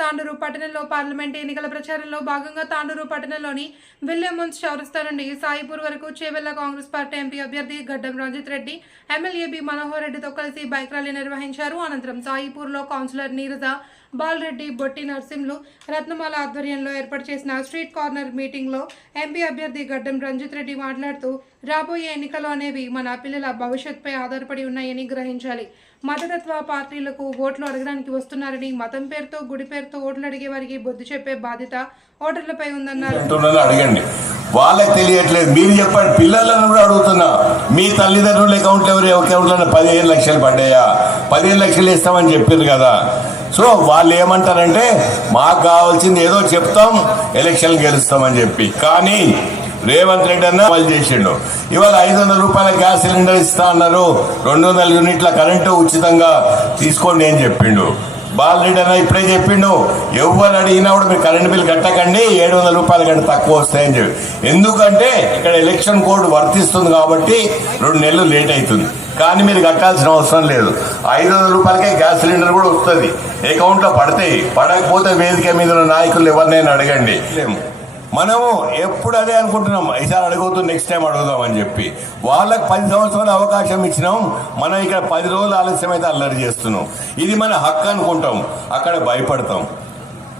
తాండూరు పట్టణంలో పార్లమెంట్ ఎన్నికల ప్రచారంలో భాగంగా తాండూరు పట్టణంలోని విలియమ్స్ చౌరస్తా నుండి సాయిపూర్ వరకు చేవెళ్ళ కాంగ్రెస్ పార్టీ ఎంపీ అభ్యర్థి గడ్డం రంజిత్ రెడ్డి ఎమ్మెల్యే బి మనోహర్ రెడ్డితో కలిసి బైక్ ర్యాలీ నిర్వహించారు. అనంతరం సాయిపూర్లో కౌన్సిలర్ నీరజ బాలరెడ్డి బొట్టి నర్సింహులు రత్నమాల ఆధ్వర్యంలో ఏర్పాటు చేసిన స్ట్రీట్ కార్నర్ మీటింగ్లో ఎంపీ అభ్యర్థి గడ్డం రంజిత్ రెడ్డి మాట్లాడుతూ రాబోయే ఎన్నికలు అనేవి మన పిల్లల భవిష్యత్పై ఆధారపడి ఉన్నాయని గ్రహించాలి. మతతత్వ పార్టీలకు ఓట్లు అడగడానికి వస్తున్నారని మతం పేరుతో గుడి పేరుతో ఓట్లు అడిగే వారికి బుద్ధి చెప్పే బాధ్యత ఓటర్లపై ఉందన్నారు. అడగండి. వాళ్ళకి తెలియట్లేదు. మీరు చెప్పండి. పిల్లలను కూడా అడుగుతున్నా. మీ తల్లిదండ్రుల అకౌంట్ ఎవరి? అకౌంట్లో పదిహేను లక్షలు పడ్డాయా? పదిహేను లక్షలు ఇస్తామని చెప్పారు కదా. సో వాళ్ళు ఏమంటారంటే మాకు కావాల్సింది ఏదో చెప్తాం ఎలక్షన్ గెలుస్తామని చెప్పి. కానీ రేవంత్ రెడ్డి అన్న వాళ్ళు చేసిండు. ఇవాళ ఐదు వందల రూపాయల గ్యాస్ సిలిండర్ ఇస్తా అన్నారు. రెండు వందల యూనిట్ల కరెంటు ఉచితంగా తీసుకోండి అని చెప్పిండు. బాలరెడ్డి అన్న ఇప్పుడే చెప్పిండు ఎవరు అడిగినా కూడా మీరు కరెంట్ బిల్ కట్టకండి ఏడు వందల రూపాయల కంటే తక్కువ వస్తాయని చెప్పి. ఎందుకంటే ఇక్కడ ఎలక్షన్ కోడ్ వర్తిస్తుంది కాబట్టి రెండు నెలలు లేట్ అవుతుంది. కానీ మీరు కట్టాల్సిన అవసరం లేదు. ఐదు వందల రూపాయలకే గ్యాస్ సిలిండర్ కూడా వస్తుంది. అకౌంట్లో పడతాయి. పడకపోతే వేదిక మీద ఉన్న నాయకులు ఎవరినైనా అడగండి. లేము. మనము ఎప్పుడు అదే అనుకుంటున్నాం ఈసారి అడుగుతూ నెక్స్ట్ టైం అడుగుదామని చెప్పి. వాళ్ళకి పది సంవత్సరాలు అవకాశం ఇచ్చినాం మనం ఇక్కడ పది రోజులు ఆలస్యం అయితే అల్లరి చేస్తున్నాం. ఇది మన హక్కు అనుకుంటాం అక్కడ భయపడతాం.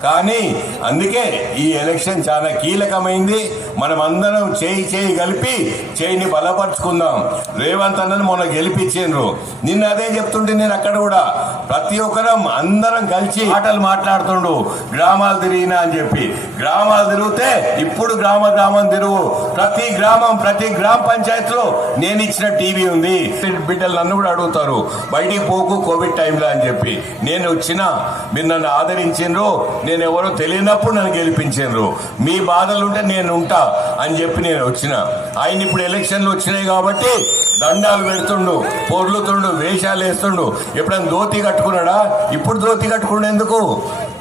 కానీ అందుకే ఈ ఎలక్షన్ చాలా కీలకమైంది. మనం అందరం చేయి చేయి కలిపి చేయిని బలపరుచుకుందాం. రేవంత్ అన్నను మొన్న గెలిపించిండ్రు. నిన్న అదే చెప్తుంటే నేను అక్కడ కూడా ప్రతి ఒక్కరం అందరం కలిసి ఆటలు మాట్లాడుతుండు. గ్రామాలు తిరిగినా అని చెప్పి. గ్రామాలు తిరిగితే ఇప్పుడు గ్రామ గ్రామం తిరుగు. ప్రతి గ్రామం ప్రతి గ్రామ పంచాయతీలో నేను ఇచ్చిన టీవీ ఉంది. బిడ్డలు నన్ను కూడా అడుగుతారు బయటికి పోకు కోవిడ్ టైంలో అని చెప్పి. నేను వచ్చిన మీరు నన్ను ఆదరించిండ్రు. నేను ఎవరో తెలియనప్పుడు నన్ను గెలిపించిండ్రు. మీ బాధలు ఉంటే నేను ఉంటా అని చెప్పి నేను వచ్చిన. ఆయన ఇప్పుడు ఎలక్షన్లు వచ్చినాయి కాబట్టి దండాలు పెడుతుండు పొర్లుతుండు వేషాలు వేస్తుండు. ఎప్పుడైనా ధోతి కట్టుకున్నాడా? ఇప్పుడు ధోతి కట్టుకునేందుకు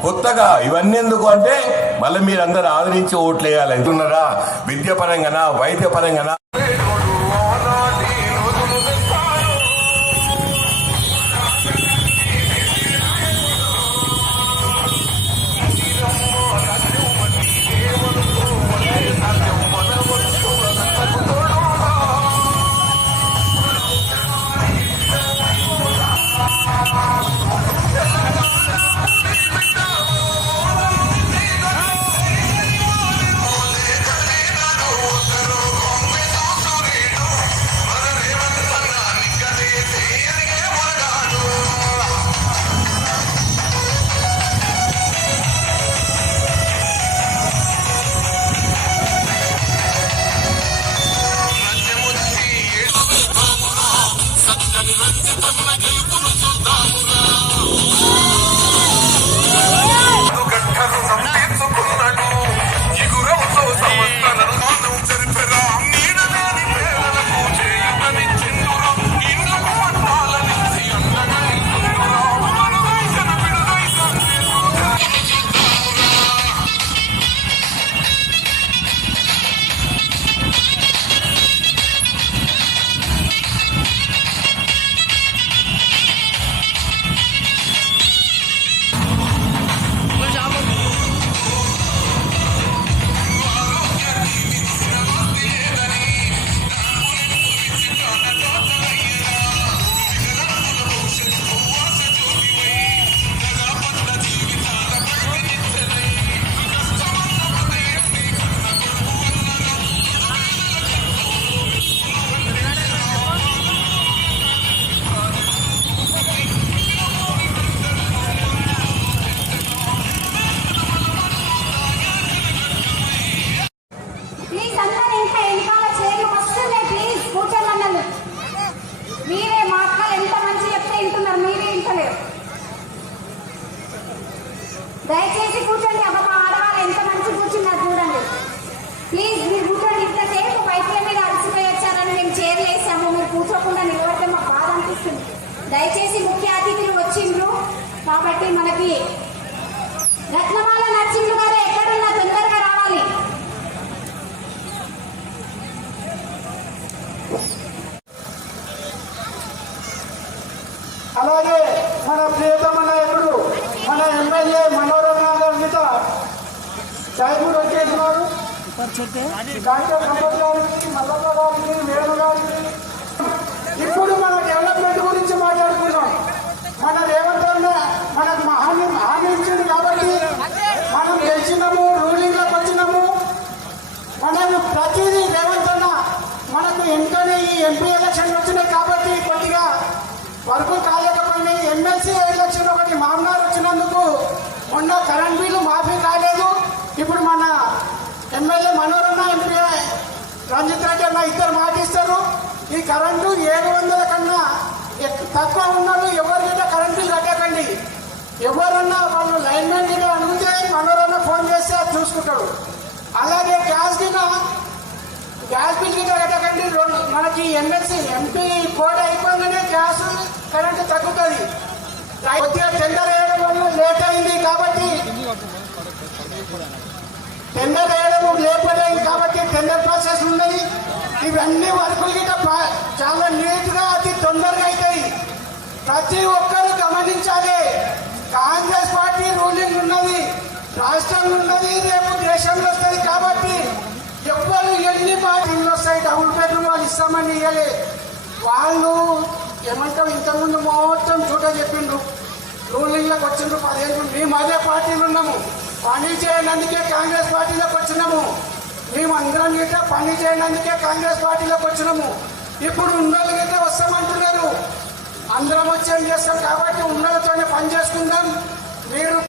కొత్తగా ఇవన్నీ ఎందుకు అంటే మళ్ళీ మీరు అందరు ఆదరించి ఓట్లు వేయాలి అంటున్నారా? విద్య పరంగానా వైద్య పరంగానా అనిపిస్తుంది దయచేసి ముఖ్య అతిథులు వచ్చిండ్రు. కాబట్టి మనకి రత్నమాల నరసింహులు గారు ఎక్కడున్నా తొందరగా రావాలి. అలాగే మన ప్రియతమ నాయకుడు మన ఎమ్మెల్యే మనోరమ కూడా వచ్చేసినారు డాక్టర్ గారికి మల్లమ్మ గారికి వేణు గారికి. ఇప్పుడు మన డెవలప్మెంట్ గురించి మాట్లాడుకున్నాం మన రేవంత్ అన్న మనకు హామీ హామీ ఇచ్చింది కాబట్టి మనం గెలిచినాము రూలింగ్లోకి వచ్చినాము మనం ప్రతిదీ రేవంత్ అన్న మనకు వెంటనే ఈ ఎంపీ ఎలక్షన్ వచ్చినాయి కాబట్టి కొద్దిగా వర్క్ కాలేకపోయినాయి ఎమ్మెల్సీ ఎలక్షన్ ఒకటి మామగారు వచ్చినందుకు మొన్న కరెంట్ బిల్లు మాఫీ కాలేదు. ఇప్పుడు మన ఎమ్మెల్యే మనోరన్న ఎంపీ రంజిత్ రెడ్డి అన్న ఇద్దరు మాటిస్తారు ఈ కరెంటు ఏడు వందల కన్నా తక్కువ తక్కువ ఉన్నవాళ్ళు ఎవరికైనా కరెంట్ బిల్ కట్టకండి. ఎవరన్నా వాళ్ళు లైన్మెన్ గిట్ట అడిగితే మనోరన్న ఫోన్ చేస్తే అది చూసుకుంటాడు. అలాగే గ్యాస్ గిట్ట గ్యాస్ బిల్ గిట్ట కట్టకండి. మనకి ఎమ్మెల్సీ ఎంపీ కోడ్ అయిపోగానే గ్యాస్ కరెంటు తగ్గుతుంది. కొద్దిగా టెండర్ వేయడం వల్ల లేట్ అయింది కాబట్టి టెండర్ వేయడం లేట్ అయింది కాబట్టి టెండర్ ప్రాసెస్ ఉన్నది. ఇవన్నీ వర్కులు గిట్ట చాలా నీట్గా అతి తొందరగా అవుతాయి ప్రతి ఒక్కరు గమనించాలి. కాంగ్రెస్ పార్టీ రూలింగ్ ఉన్నది. రాష్ట్రంలో ఉన్నది. రేపు దేశంలో వస్తుంది కాబట్టి ఎవ్వరు ఎన్ని పార్టీలు వస్తాయి? డబుల్ బెడ్రూమ్ వాళ్ళు ఇస్తామని ఇవ్వలే వాళ్ళు ఏమంటావు? ఇంతకుముందు మొత్తం చూడ చెప్పిండ్రు. రూలింగ్లోకి వచ్చిండ్రు. పదిహేను మేము అదే పార్టీలు ఉన్నాము. పని చేయనందుకే కాంగ్రెస్ పార్టీలోకి వచ్చినాము. మేము అందరం గిట్ట పని చేయనందుకే కాంగ్రెస్ పార్టీలోకి వచ్చినాము. ఇప్పుడు ఉన్నోళ్ళు గిట్ట వస్తామంటున్నారు. అందరం వచ్చి ఏం చేస్తాం? కాబట్టి ఉండలతోనే పని చేసుకుందాం. మీరు